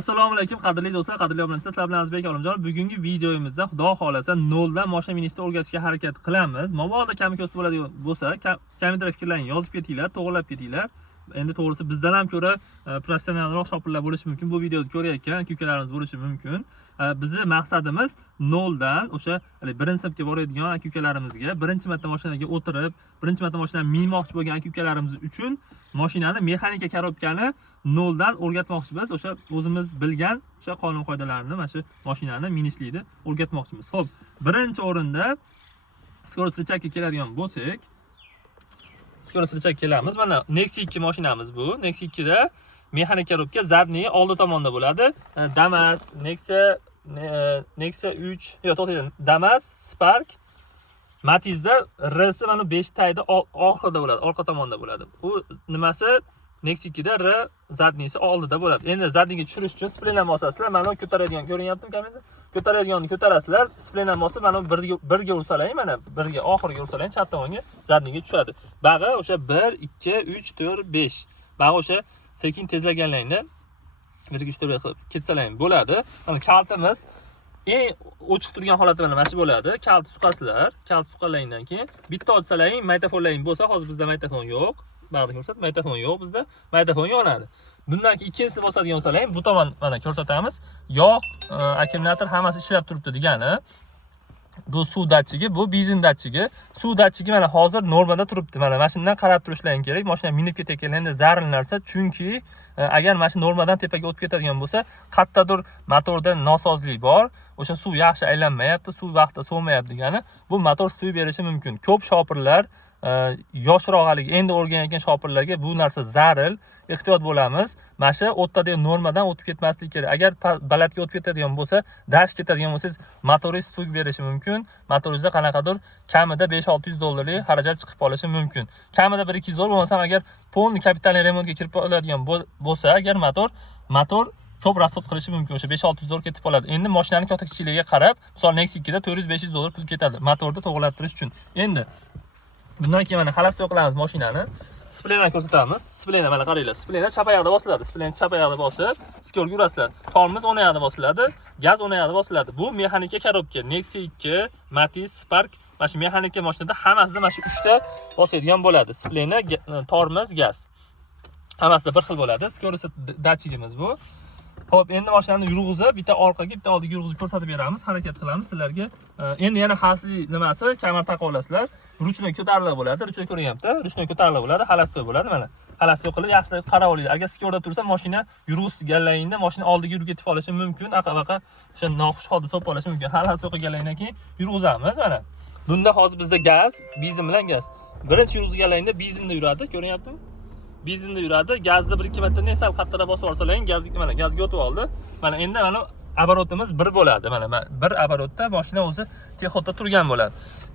Assalomu alaykum qadrli do'stlar, qadrli obunachilar, sizlar bilan Azizbek Olimjon. Bugungi videomizda Xudo xolasa noldan mashina minishni o'rgatishga harakat qilamiz. Mabodo kamikosti bo'ladigan bo'lsa, kommentar fikrlarini yozib ketinglar, to'g'rilab ketinglar. Endi to'g'risi bizdan ham ko'ra professionalroq shopirlar bo'lishi mumkin. Bu videoni ko'rayotgan aka-ukalarimiz bo'lishi mumkin. Bizning maqsadimiz noldan o'sha birinchi sinfga boradigan aka-ukalarimizga birinchi marta mashinaga o'tirib, birinchi marta mashinani minmoqchi bo'lgan aka-ukalarimiz uchun mashinani mexanika korobkani noldan o'rgatmoqchimiz. O'sha o'zimiz bilgan o'sha qonun qoidalarini mana shu mashinani minishlikni o'rgatmoqchimiz. Xo'p, birinchi o'rinda skorostichakka keladigan bo'lsak, skorostichakka kelamiz. Mana Nexia 2 mashinamiz bu. Nexia 2 da mexanik korobka zadniy oldi tomonda bo'ladi. Damas, Nexia 3, yo'q, to'xtang. Damas, Spark, Matizda R'si mana 5 tayda oxirida bo'ladi, orqa tomonda bo'ladi. Bu nimasi? Nexia 2 da R zadniysi oldida bo'ladi. Endi zadniyga tushirish uchun splendan bosasizlar. Mana ko'taradigan ko'rinyaptimi kamida? Ko'taradiganni ko'tarasizlar, splendan bosib mana birga ursalang, mana birga oxiriga ursalang, chap tomonga zadniyga tushadi. Bag'i o'sha 1 2 3 4 5. Bag'i o'sha sekin tezlaganlaringda 1 2 3 4 qilib ketsalang bo'ladi. Mana kaltimiz eng ochiq turgan holati mana shu bo'ladi. Kaltni suqasizlar. Kaltni suqqandan keyin bitta ochsalaring, maytafonlaring bo'lsa, hozir bizda maytafon yo'q. Bag'da ko'rsat, maytafon yo'q bizda. Maytafon yonadi. Bundan keyin ikkinchisini bosadigan bo'lsalaring, bu tomon mana ko'rsatamiz. Yoq, akkumulyator hammasi ishlab turibdi degani. Bu suv datchigi, bu benzin datchigi. Suv datchigi mana hozir normada turibdi. Mana mashinadan qarab turishlaring kerak. Mashina minib ketayotganda zarin narsa, chunki agar mashina normadan tepaga o'tib ketadigan bo'lsa, qayerdadir motorda nosozlik bor. O'sha suv yaxshi aylanmayapti, suv vaqtida so'mayapti degani. Bu motor suv berishi mumkin. Ko'p shopirlar yoshroq haligi endi o'rganayotgan shopirlarga bu narsa zaril, ehtiyot bo'lamiz. Mana shu o'tadigan normadan o'tib ketmasligi kerak. Agar balandga o'tib ketadigan bo'lsa, dash ketadigan bo'lsangiz, motoringiz sug berishi mumkin. Motoringizda qanaqadir kamida 5-600 dollarlik xarajat chiqib qolishi mumkin. Kamida 1-200 dollar bo'lmasa, agar polni kapitalniy remontga kirib oladigan bo'lsa, agar motor ko'p rasxod qilishi mumkin. O'sha 5-600 dollar ketib qoladi. Endi mashinaning katta kichikligiga qarab, misol Nexia 2 da 400-500 dollar pul ketadi motorni to'g'rilattirish uchun. Endi bundan keyin mana xalasga qilamiz mashinani. Splendan ko'rsatamiz. Splena mana qaranglar. Splena chap oyoqda bosiladi. Splena chap oyoqda bosib, skorga urasizlar. Tormoz o'ng oyoqda bosiladi, gaz o'ng oyoqda bosiladi. Bu mexanika korobka. Nexia 2, Matiz, Spark, mana shu mexanika mashinada hammasida mana shu 3 ta bosadigan bo'ladi. Splena, tormoz, gaz. Hammasida bir xil bo'ladi. Skorost datchigimiz bu. Xo'p, endi mashinani yurg'izib, bitta orqaga, bitta oldiga yurg'izib ko'rsatib beramiz, harakat qilamiz sizlarga. Endi yana xavfsizlik nimasi, kamar taqib olasizlar. Ruchnoy ko'tarilib bo'ladi, ruchnoy ko'ryapti. Ruchnoy ko'tarilib bo'ladi, xalastoy bo'ladi mana. Xalastoy qilib yaxshilab qarab olinglar. Agar skorda tursa, mashina yurg'izganlaringda mashina oldiga yurib ketib qolishi mumkin, aqa-baqa o'sha noxush hodisa bo'lib qolishi mumkin. Xalastoy qilganlaringdan keyin yurg'izamiz mana. Bunda hozir bizda gaz, benzin bilan gaz. Birinchi yurg'izganlaringda benzinda yuradi, ko'ryaptimi? Benzinda yuradi, gazni 1-2 marta sal qattiqroq bosib olsalaring, gazga o'tib oldi. Mana endi mana оборотimiz 1 bo'ladi. Mana bir оборотda mashina o'zi texotda turgan bo'ladi.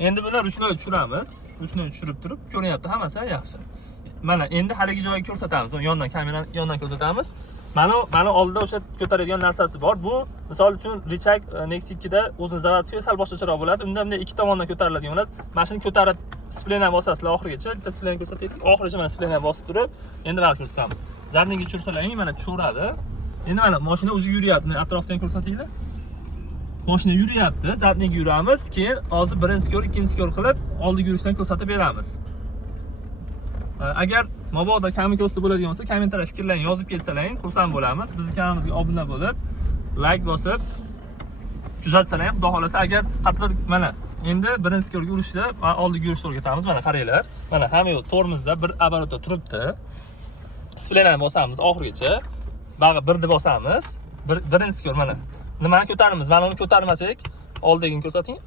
Endi buni ruchnoy tushiramiz. Ruchnoy tushirib turib, ko'ryapti, hammasi yaxshi. Mana endi haligi joyga ko'rsatamiz. Yondan kamerani yondan ko'rsatamiz. Mana oldida o'sha ko'taradigan narsasi bor. Bu misol uchun Richak Nexia 2 da o'zini zavodchiga sal boshqacharoq bo'ladi. Unda bunday ikki tomondan ko'tariladigan bo'ladi. Mashina ko'tarib splendan bosasizlar oxirigacha. Bitta splen ko'rsataylik. Oxirigacha mana splendan bosib turib, endi mana ko'rsatamiz. Zarninga tushirsalang, mana tushaveradi. Endi mana mashina o'zi yuryapti. Atrofdan ko'rsatinglar. Mashina yuryapti. Zarninga yuramiz. Keyin hozir birinchi skor, ikkinchi skor qilib, oldiga yurishdan ko'rsatib beramiz. Agar mabodo kamikosti bo'ladigan bo'lsa, kommentarga fikrlarini yozib ketsalaring, xursand bo'lamiz. Bizning kanalimizga obuna bo'lib, like bosib, kuzatsalar ham, xudo xolasa, agar qattiq mana endi birinchi skorga urishda oldiga yurishni o'rgatamiz. Mana qaranglar. Mana hamma yo'q tormozda bir оборотda turibdi. Splenani bosamiz oxirigacha. Bag'i 1ni bosamiz. Birinchi skor mana. Nimani ko'taramiz? Mana uni ko'tarmasak, oldagini ko'rsating.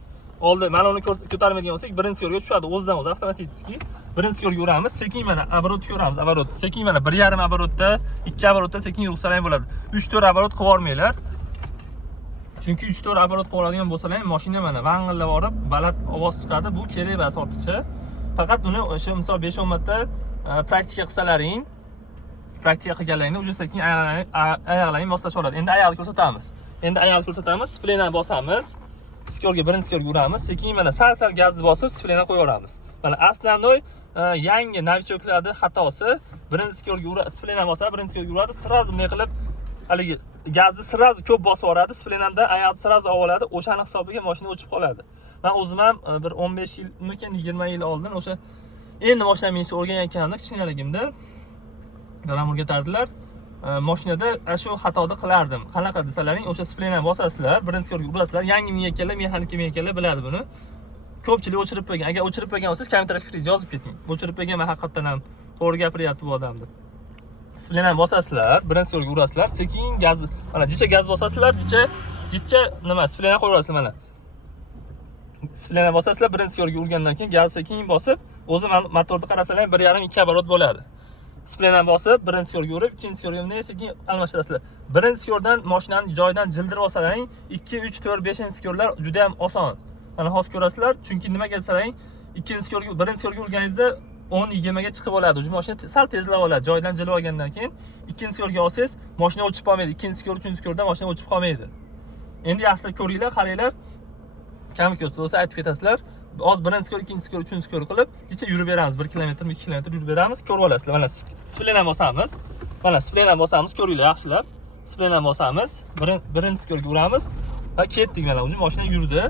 Mana uni ko'tarmaydigan bo'lsak, birinchi skorga tushadi o'zidan o'zi avtomatik. Birinchi skorga uramiz, sekin mana оборот ko'ramiz, оборот. Sekin mana 1,5 оборотda, 2 оборотda sekin yursalang bo'ladi. 3-4 оборот qilib olmanglar. Chunki 3-4 оборот qilib oladigan bo'lsalar, mashina mana vang'illab borib, baland ovoz chiqadi. Bu kerak emas ortiqcha. Faqat uni o'sha misol 5-10 marta praktika qilsalaring, praktika qilganlaringda o'sha sekin oyoqlaring moslashib oladi. Endi oyoqni ko'rsatamiz. Splenani bosamiz. Skorga birinchi skorga uramiz. Sekin mana sal gazni bosib, splena qo'yib yuboramiz. Mana aslannoy yangi novichoklarning xatosi birinchi skorga uradi, splena bosadi, birinchi skorga uradi, sразу bunday qilib haligi gazni sirazi ko'p bosib yuboradi, splenamda oyoqni sirazi oladi, o'shani hisobiga mashina o'chib qoladi. Men o'zim ham bir 15 yilmikan 20 yil oldin o'sha endi mashina minishni o'rganayotganimda kichkinaligimda dadam o'rgatardilar. Mashinada shu xatoni qilardim. Qanaqa desalaring, o'sha splenam bosasizlar, birinchi yo'lga urasizlar, yangi minayotganlar, mexanik biladi buni. Ko'pchilik o'chirib qo'ygan. Agar o'chirib qo'ygan bo'lsangiz, kommentar fikringizni yozib keting. O'chirib qo'ygan men haqiqatan ham to'g'ri gapiryapti bu odam deb. Splenam bosasizlar, birinchi yo'lga urasizlar, sekin gaz, mana jicha gaz bosasizlar, jicha nima, splenam qo'yasizlar mana. Splenam bosasizlar, birinchi yo'lga urgandan keyin gaz sekin bosib, o'zi motorni qarasanglar 1,5-2 oborot bo'ladi. Splenam bosib, birinchi yo'lga urib, ikkinchi yo'lga bunday sekin almashtirasizlar. Birinchi yo'ldan mashinani joyidan jildirib olsalaring, 2, 3, 4, 5-yo'llar juda ham oson. Mana hozir ko'rasizlar, chunki nimaga desalaring, ikkinchi yo'lga, birinchi yo'lga urganingizda 10-20 ga chiqib oladi. O'sha mashina sal tezlab oladi. Joyidan jilib olgandan keyin ikkinchi yo'lga olsangiz, mashina o'chib qolmaydi. Ikkinchi yo'l, uchinchi yo'lda mashina o'chib qolmaydi. Endi yaxshilab ko'ringlar, qaranglar. Kamiko'z bo'lsa aytib ketasizlar. Oz birinchi yo'l, ikkinchi yo'l, uchinchi yo'l qilib, jicha yurib beramiz. 1 kilometr, 2 kilometr yurib beramiz. Ko'rib olasizlar. Mana splenam bosamiz. Mana splenam bosamiz, ko'ringlar yaxshilab. Splenam bosamiz, birinchi yo'lga uramiz va ketdik mana. O'sha mashina yurdi.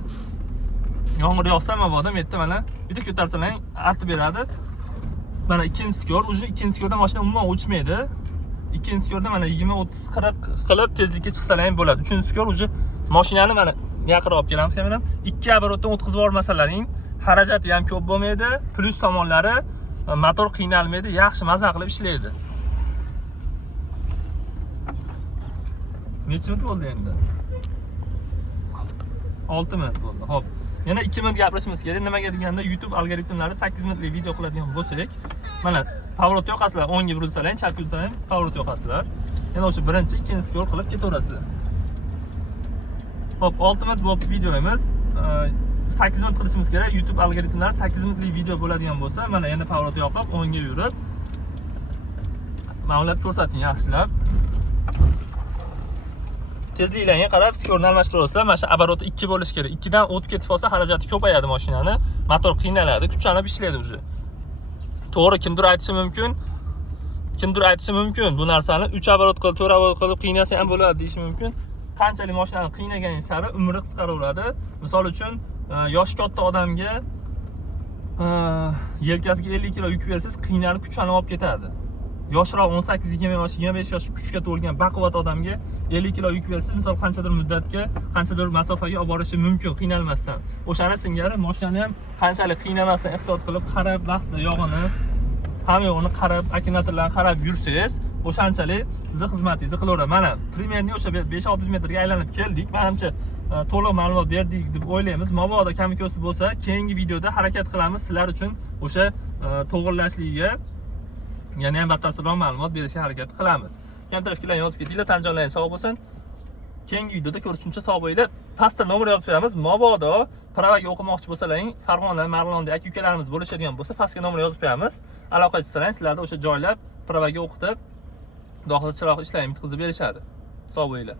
Yomg'ir yog'sa mabodo bu yerda mana bitta ko'tarsalang artib beradi. Mana ikkinchi yo'l, o'sha ikkinchi yo'lda mashina umuman o'chmaydi. Ikkinchi yo'lda mana 20, 30, 40 qilib tezlikka chiqsalang bo'ladi. Uchinchi yo'l o'sha mashinani mana yaqinroq olib kelamiz kameram. 2 oborotdan o'tkazib yubormasalaring, xarajati ham ko'p bo'lmaydi, plus tomonlari motor qiynalmaydi, yaxshi maza qilib ishlaydi. Necha minut bo'ldi endi? 6 minut bo'ldi. Xo'p. Yana 2 minut gapirishimiz kerak. Nimaga deganda YouTube algoritmlari 8 minutlik video qiladigan bo'lsak, mana pavorot yoqasizlar, o'ngga burilsalang, chapga burilsalang, pavorot yoqasizlar. Yana o'sha birinchi, ikkinchi yo'l qilib ketaverasizlar. Hop, 6 minut bo'lib videomiz. 8 minut qilishimiz kerak. YouTube algoritmlari 8 minutlik video bo'ladigan bo'lsa, mana yana pavorot yoqib, o'ngga yurib ma'lumot ko'rsating yaxshilab. Tezliklarga qarab skorni almashtirasizlar. Mana shu oboroti 2 bo'lish kerak. 2 dan o'tib ketib qolsa xarajati ko'payadi mashinani. Motor qiynaladi, kuchlanib ishlaydi o'zi. To'g'ri, kimdir aytishi mumkin. Bu narsani 3 oborot qilib, 4 oborot qilib qiynasa ham bo'ladi deyish mumkin. Qanchalik mashinani qiynaganing sari umri qisqaraveradi. Misol uchun, yoshi katta odamga yelkasiga 50 kilo yuk bersangiz, qiynalib kuchlanib olib ketadi. Yoshroq 18-20 yosh, 25 yosh kuchga to'lgan baquvvat odamga 50 kilo yuk bersangiz, misol qanchadir muddatga, qanchadir masofaga olib borishi mumkin qiynalmasdan. O'shani singari mashinani ham qanchalik qiynamasdan ehtiyot qilib, qarab, vaqtida yog'ini, hamma yo'g'ini qarab, akkumulyatorlarni qarab yursangiz, o'shanchalik sizni xizmatingizni qilaveradi. Mana, primerni o'sha 5-600 metrga aylanib keldik. Menimcha to'liq ma'lumot berdik deb o'ylaymiz. Mabodo kamiko'z bo'lsa, keyingi videoda harakat qilamiz sizlar uchun o'sha to'g'rilashligiga yana ham batafsilroq ma'lumot berishga harakat qilamiz. Kamtar fikrlarni yozib ketinglar, tanjonlaringiz sog' bo'lsin. Keyingi videoda ko'rishguncha sog' bo'linglar. Pastda nomer yozib beramiz. Mabodo pravaga o'qimoqchi bo'lsalaring, Farg'ona, Marg'ilonda aka-ukalarimiz bo'lishadigan bo'lsa, pastga nomer yozib beramiz. Aloqa qilsalaring, sizlarni o'sha joylab pravaga o'qitib, xudo xohlasa chiroq ishlarni bitkazib berishadi. Sog' bo'linglar.